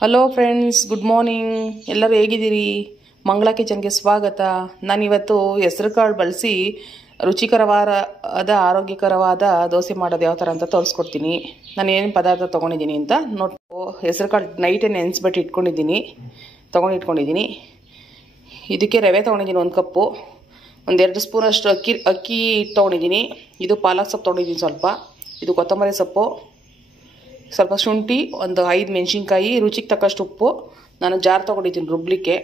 Hello friends, good morning. ಎಲ್ಲರೂ ಹೇಗಿದ್ದೀರಿ? ಮಂಗಳ ಕಿಚನ್ಗೆ ಸ್ವಾಗತ. ನಾನಿವತ್ತು ಹೆಸರು ಕಾಳು ಬಳಸಿ ರುಚಿಕರವಾದ ಆರೋಗ್ಯಕರವಾದ ದೋಸೆ ಮಾಡೋದು ಯಾವ ಥರ ಅಂತ ತೋರಿಸ್ಕೊಡ್ತೀನಿ. ನಾನು ಏನು ಪದಾರ್ಥ ತೊಗೊಂಡಿದ್ದೀನಿ ಅಂತ ನೋಡ್ಕೊ. ಹೆಸರು ಕಾಳು ನೈಟೇ ನೆನೆಸ್ಬಿಟ್ಟು ಇಟ್ಕೊಂಡಿದ್ದೀನಿ. ಇದಕ್ಕೆ ರವೆ ತೊಗೊಂಡಿದ್ದೀನಿ 1 ಕಪ್ಪು. 1-2 ಸ್ಪೂನಷ್ಟು ಅಕ್ಕಿ ತೊಗೊಂಡಿದ್ದೀನಿ. ಇದು ಪಾಲಕ್ ಸೊಪ್ಪು ತೊಗೊಂಡಿದ್ದೀನಿ ಸ್ವಲ್ಪ. ಇದು ಕೊತ್ತಂಬರಿ ಸೊಪ್ಪು, ಸ್ವಲ್ಪ ಶುಂಠಿ, ಒಂದು 5 ಮೆಣಸಿನ್ಕಾಯಿ, ರುಚಿಗೆ ತಕ್ಕಷ್ಟು ಉಪ್ಪು. ನಾನು ಜಾರ್ ತೊಗೊಂಡಿದ್ದೀನಿ ರುಬ್ಲಿಕ್ಕೆ.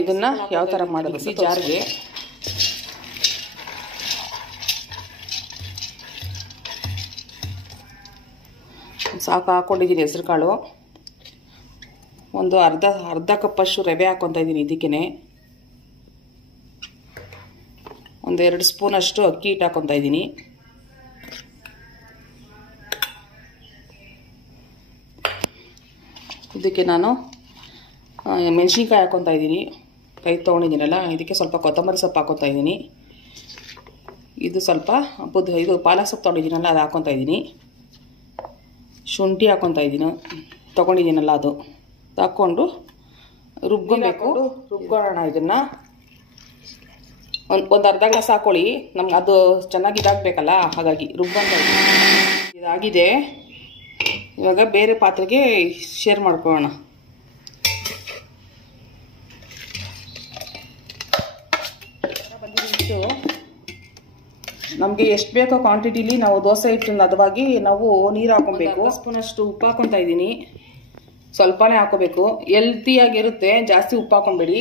ಇದನ್ನು ಯಾವ ಥರ ಮಾಡೋದು ಜಾರ್ಗೆ ಸಾಕು ಹಾಕ್ಕೊಂಡಿದ್ದೀನಿ. ಹೆಸರು ಕಾಳು ಒಂದು ಅರ್ಧ ಕಪ್ಪಷ್ಟು ರವೆ ಹಾಕ್ಕೊತಾ ಇದ್ದೀನಿ. ಇದಕ್ಕೇ 1-2 ಸ್ಪೂನಷ್ಟು ಅಕ್ಕಿ ಹಿಟ್ಟು ಹಾಕ್ಕೊತಾ ಇದ್ದೀನಿ. ಇದಕ್ಕೆ ನಾನು ಮೆಣಸಿನ್ಕಾಯಿ ಹಾಕ್ಕೊತಾ ಇದ್ದೀನಿ. ಕೈ ತೊಗೊಂಡಿದ್ದೀನಲ್ಲ, ಇದಕ್ಕೆ ಸ್ವಲ್ಪ ಕೊತ್ತಂಬರಿ ಸೊಪ್ಪು ಹಾಕ್ಕೊತಾ ಇದ್ದೀನಿ. ಇದು ಸ್ವಲ್ಪ ಇದು ಪಾಲಕ್ ಸೊಪ್ಪು ತೊಗೊಂಡಿದ್ದೀನಲ್ಲ, ಅದು ಹಾಕ್ಕೊತಾ ಇದ್ದೀನಿ. ಶುಂಠಿ ಹಾಕ್ಕೊತಾ ತೊಗೊಂಡಿದ್ದೀನಲ್ಲ, ಅದು ಹಾಕ್ಕೊಂಡು ರುಬ್ಕೊಳ್ಳೋಣ. ಇದನ್ನು ಒಂದು ಅರ್ಧ ಗ್ಲಾಸ್ ಹಾಕ್ಕೊಳ್ಳಿ. ನಮ್ಗೆ ಅದು ಚೆನ್ನಾಗಿ ಇದಾಗಬೇಕಲ್ಲ, ಹಾಗಾಗಿ ರುಬ್ಕೊಂತ ಇದ್ದೀನಿ. ಇದಾಗಿದೆ. ಇವಾಗ ಬೇರೆ ಪಾತ್ರೆಗೆ ಶೇರ್ ಮಾಡ್ಕೊಳ್ಳೋಣ. ನಮಗೆ ಎಷ್ಟು ಬೇಕೋ ಕ್ವಾಂಟಿಟಿಲಿ ನಾವು ದೋಸೆ ಹಿಟ್ಟಿನ ಅದವಾಗಿ ನಾವು ನೀರು ಹಾಕೊಬೇಕು. 1 ಸ್ಪೂನಷ್ಟು ಉಪ್ಪು ಹಾಕೊತಾ ಇದ್ದೀನಿ. ಸ್ವಲ್ಪನೇ ಹಾಕೋಬೇಕು. ಹೆಲ್ತಿಯಾಗಿರುತ್ತೆ, ಜಾಸ್ತಿ ಉಪ್ಪು ಹಾಕೊಂಬೇಡಿ.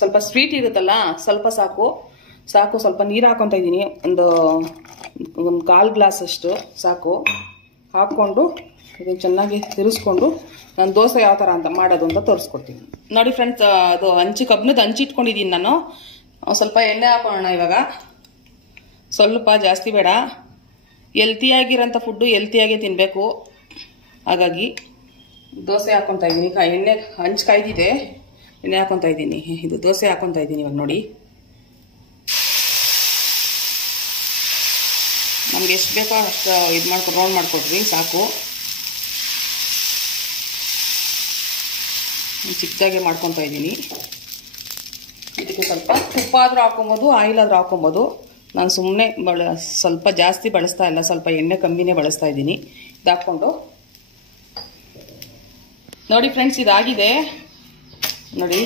ಸ್ವಲ್ಪ ಸ್ವೀಟ್ ಇರುತ್ತಲ್ಲ, ಸ್ವಲ್ಪ ಸಾಕು. ಸ್ವಲ್ಪ ನೀರು ಹಾಕೊತಾ ಇದ್ದೀನಿ. ಒಂದು 1/4 ಗ್ಲಾಸ್ ಅಷ್ಟು ಸಾಕು. ಹಾಕ್ಕೊಂಡು ಇದನ್ನು ಚೆನ್ನಾಗಿ ತಿರುಗಿಸ್ಕೊಂಡು ನಾನು ದೋಸೆ ಯಾವ ಥರ ಅಂತ ಮಾಡೋದು ಅಂತ ತೋರಿಸ್ಕೊಡ್ತೀನಿ. ನೋಡಿ ಫ್ರೆಂಡ್ಸ್, ಅದು ಕಬ್ಬಿಣದ ಹಂಚಿ ಇಟ್ಕೊಂಡಿದ್ದೀನಿ ನಾನು. ಸ್ವಲ್ಪ ಎಣ್ಣೆ ಹಾಕೋಣ ಇವಾಗ. ಸ್ವಲ್ಪ ಜಾಸ್ತಿ ಬೇಡ. ಹೆಲ್ತಿಯಾಗಿರೋಂಥ ಫುಡ್ಡು ಹೆಲ್ತಿಯಾಗೇ ತಿನ್ನಬೇಕು. ಹಾಗಾಗಿ ದೋಸೆ ಹಾಕ್ಕೊತಾ ಇದ್ದೀನಿ. ಎಣ್ಣೆ ಹಂಚು ಕಾಯ್ದಿದೆ, ಎಣ್ಣೆ ಹಾಕ್ಕೊತಾ ಇದ್ದೀನಿ. ಇದು ದೋಸೆ ಹಾಕ್ಕೊತಾ ಇದ್ದೀನಿ ಇವಾಗ. ನೋಡಿ, ನಮ್ಗೆ ಎಷ್ಟು ಬೇಕೋ ಅಷ್ಟು ಇದು ರೌಂಡ್ ಮಾಡಿಕೊಡ್ರಿ, ಸಾಕು. ಚಿಕ್ಕದಾಗೆ ಮಾಡ್ಕೊತಾ ಇದ್ದೀನಿ. ಇದಕ್ಕೆ ಸ್ವಲ್ಪ ತುಪ್ಪ ಆದರೂ ಹಾಕೊಬೋದು, ಆಯಿಲ್ ಆದರೂ ಹಾಕೊಬೋದು. ನಾನು ಸುಮ್ಮನೆ ಸ್ವಲ್ಪ ಜಾಸ್ತಿ ಬಳಸ್ತಾ ಇಲ್ಲ, ಸ್ವಲ್ಪ ಎಣ್ಣೆ ಕಮ್ಮಿನೇ ಬಳಸ್ತಾ ಇದ್ದೀನಿ. ಇದು ಹಾಕ್ಕೊಂಡು ನೋಡಿ ಫ್ರೆಂಡ್ಸ್, ಇದಾಗಿದೆ ನೋಡಿ.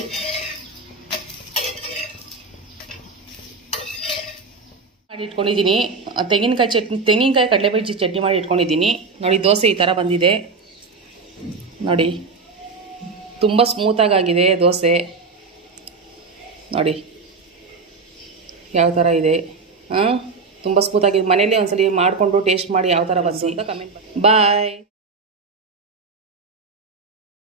ಮಾಡಿ ಇಟ್ಕೊಂಡಿದ್ದೀನಿ. ತೆಂಗಿನಕಾಯಿ ಕಡಲೆಬೇಳೆ ಚಟ್ನಿ ಮಾಡಿ ಇಟ್ಕೊಂಡಿದ್ದೀನಿ. ನೋಡಿ, ದೋಸೆ ಈ ಥರ ಬಂದಿದೆ ನೋಡಿ. ತುಂಬ ಸ್ಮೂತಾಗಿದೆ ದೋಸೆ. ನೋಡಿ ಯಾವ ಥರ ಇದೆ. ತುಂಬ ಸ್ಮೂತಾಗಿದೆ. ಮನೇಲಿ ಒಂದ್ಸಲಿ ಮಾಡಿಕೊಂಡು ಟೇಸ್ಟ್ ಮಾಡಿ ಯಾವ ಥರ ಬಂತು ಅಂತ ಕಮೆಂಟ್ ಮಾಡಿ. ಬಾಯ್.